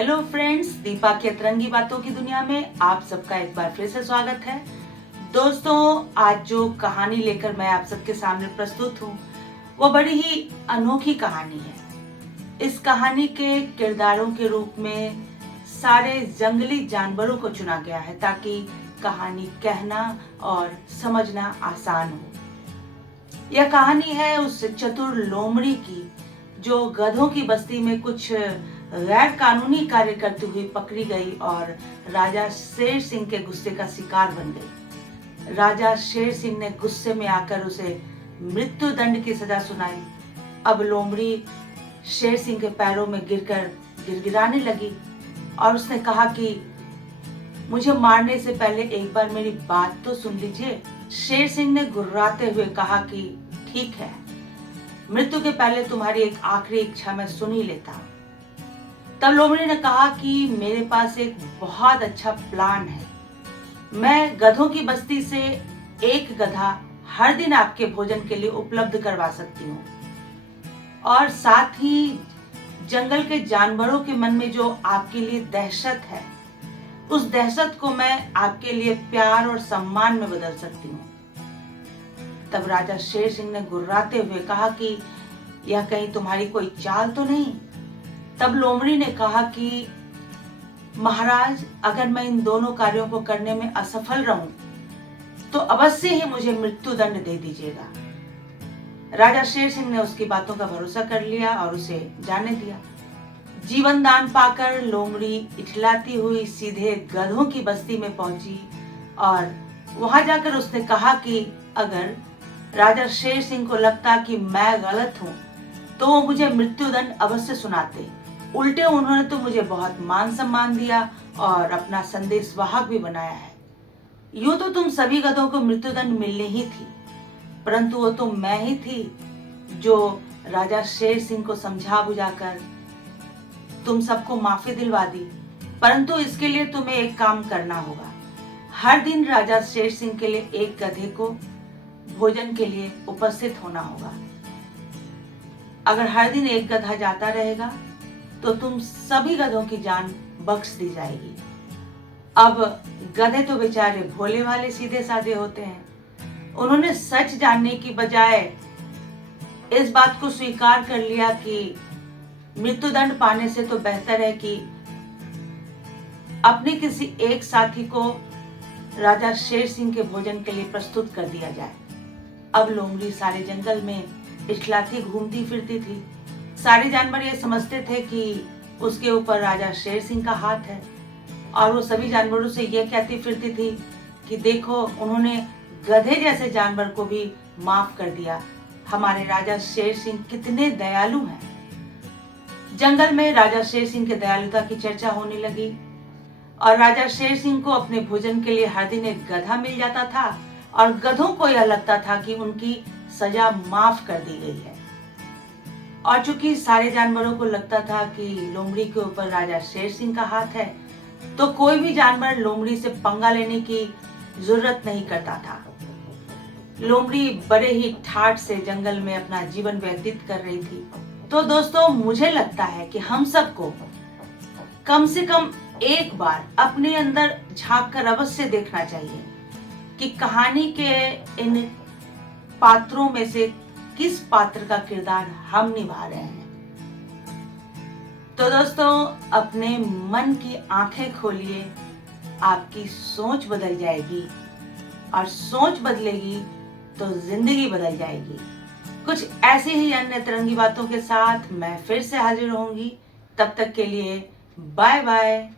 Hello friends, Deepa की अतरंगी बातों की दुनिया में आप सबका एक बार फिर से स्वागत है। दोस्तों, आज जो कहानी लेकर मैं आप सबके सामने प्रस्तुत हूँ वो बड़ी ही अनोखी कहानी है। इस कहानी के किरदारों के रूप में सारे जंगली जानवरों को चुना गया है ताकि कहानी कहना और समझना आसान हो। यह कहानी है उस चतुर लोमड़ी की जो गधों की बस्ती में कुछ गैर कानूनी कार्य करती हुई पकड़ी गई और राजा शेर सिंह के गुस्से का शिकार बन गई। राजा शेर सिंह ने गुस्से में आकर उसे मृत्यु दंड की सजा सुनाई। अब लोमड़ी शेर सिंह के पैरों में गिरकर गिड़गिड़ाने लगी और उसने कहा कि मुझे मारने से पहले एक बार मेरी बात तो सुन लीजिए। शेर सिंह ने गुर्राते हुए कहा कि ठीक है, मृत्यु के पहले तुम्हारी एक आखिरी इच्छा मैं सुन ही लेता हूं। तब लोमड़ी ने कहा कि मेरे पास एक बहुत अच्छा प्लान है। मैं गधों की बस्ती से एक गधा हर दिन आपके भोजन के लिए उपलब्ध करवा सकती हूँ और साथ ही जंगल के जानवरों के मन में जो आपके लिए दहशत है, उस दहशत को मैं आपके लिए प्यार और सम्मान में बदल सकती हूँ। तब राजा शेर सिंह ने गुर्राते हुए कहा कि यह कहीं तुम्हारी कोई चाल तो नहीं। तब लोमड़ी ने कहा कि महाराज, अगर मैं इन दोनों कार्यों को करने में असफल रहूं तो अवश्य ही मुझे मृत्यु दंड दे दीजिएगा। राजा शेर सिंह ने उसकी बातों का भरोसा कर लिया और उसे जाने दिया। जीवन दान पाकर लोमड़ी इठलाती हुई सीधे गधों की बस्ती में पहुंची और वहां जाकर उसने कहा कि अगर राजा शेर सिंह को लगता कि मैं गलत हूं तो वो मुझे मृत्यु दंड अवश्य सुनाते। उल्टे उन्होंने तो मुझे बहुत मान सम्मान दिया और अपना संदेश वाहक भी बनाया है। यूं तो तुम सभी गधों को मृत्यु दंड मिलनी ही थी, परंतु वो तो मैं ही थी जो राजा शेर सिंह को समझा बुझाकर तुम सबको माफी दिलवा दी। परंतु इसके लिए तुम्हें एक काम करना होगा। हर दिन राजा शेर सिंह के लिए एक गधे को भोजन के लिए उपस्थित होना होगा। अगर हर दिन एक गधा जाता रहेगा तो तुम सभी गधों की जान बख्श दी जाएगी। अब गधे तो बेचारे भोले वाले सीधे साधे होते हैं। उन्होंने सच जानने की बजाय इस बात को स्वीकार कर लिया कि मृत्युदंड पाने से तो बेहतर है कि अपने किसी एक साथी को राजा शेर सिंह के भोजन के लिए प्रस्तुत कर दिया जाए। अब लोमड़ी सारे जंगल में इठलाती घूमती फिरती थी। सारे जानवर ये समझते थे कि उसके ऊपर राजा शेर सिंह का हाथ है और वो सभी जानवरों से ये कहती फिरती थी कि देखो, उन्होंने गधे जैसे जानवर को भी माफ कर दिया। हमारे राजा शेर सिंह कितने दयालु हैं। जंगल में राजा शेर सिंह के दयालुता की चर्चा होने लगी और राजा शेर सिंह को अपने भोजन के लिए हर दिन एक गधा मिल जाता था और गधों को यह लगता था कि उनकी सजा माफ कर दी गई है। और चूंकि सारे जानवरों को लगता था कि लोमड़ी के ऊपर राजा शेर सिंह का हाथ है, तो कोई भी जानवर लोमड़ी से पंगा लेने की जरूरत नहीं करता था। लोमड़ी बड़े ही ठाठ से जंगल में अपना जीवन व्यतीत कर रही थी। तो दोस्तों, मुझे लगता है कि हम सबको कम से कम एक बार अपने अंदर झांक कर अवश्य देखना चाहिए कि कहानी के इन पात्रों में से किस पात्र का किरदार हम निभा रहे हैं। तो दोस्तों, अपने मन की आंखें खोलिए, आपकी सोच बदल जाएगी और सोच बदलेगी तो जिंदगी बदल जाएगी। कुछ ऐसी ही अन्य तरंगी बातों के साथ मैं फिर से हाजिर होंगी। तब तक के लिए बाय बाय।